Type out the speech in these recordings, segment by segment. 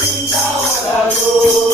చింతవదలు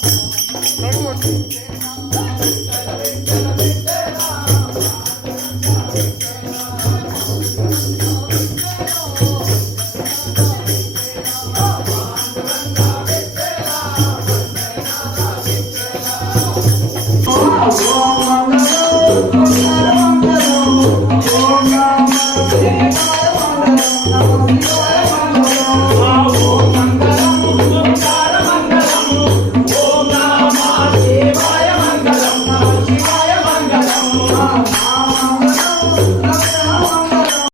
Oh. you.